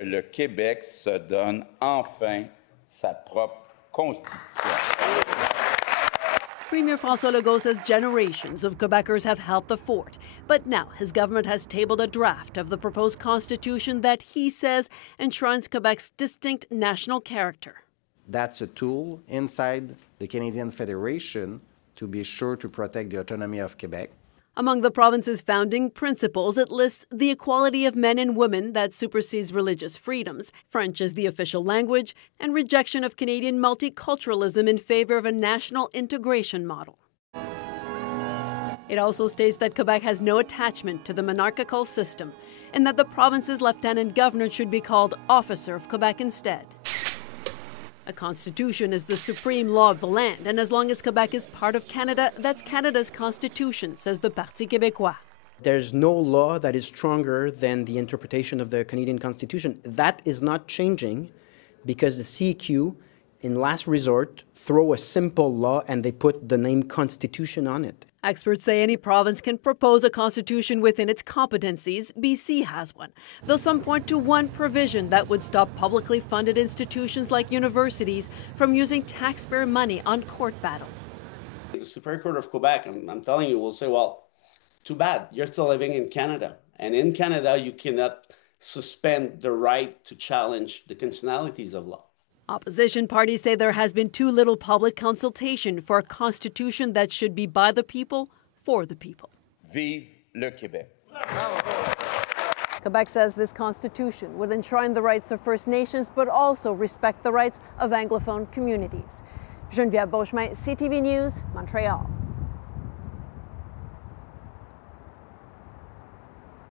Le Québec se donne enfin sa propre constitution. Premier François Legault says generations of Quebecers have held the fort. But now his government has tabled a draft of the proposed constitution that he says enshrines Quebec's distinct national character. That's a tool inside the Canadian Federation to be sure to protect the autonomy of Quebec. Among the province's founding principles, it lists the equality of men and women that supersedes religious freedoms, French as the official language, and rejection of Canadian multiculturalism in favor of a national integration model. It also states that Quebec has no attachment to the monarchical system and that the province's lieutenant governor should be called Officer of Quebec instead. A constitution is the supreme law of the land, and as long as Quebec is part of Canada, that's Canada's constitution, says the Parti québécois. There's no law that is stronger than the interpretation of the Canadian Constitution. That is not changing because the CQ, in last resort, throw a simple law and they put the name Constitution on it. Experts say any province can propose a constitution within its competencies. BC has one, though some point to one provision that would stop publicly funded institutions like universities from using taxpayer money on court battles. The Superior Court of Quebec, I'm telling you, will say, well, too bad, you're still living in Canada. And in Canada, you cannot suspend the right to challenge the constitutionalities of law. Opposition parties say there has been too little public consultation for a constitution that should be by the people, for the people. Vive le Québec. Quebec says this constitution would enshrine the rights of First Nations, but also respect the rights of Anglophone communities. Geneviève Beauchemin, CTV News, Montreal.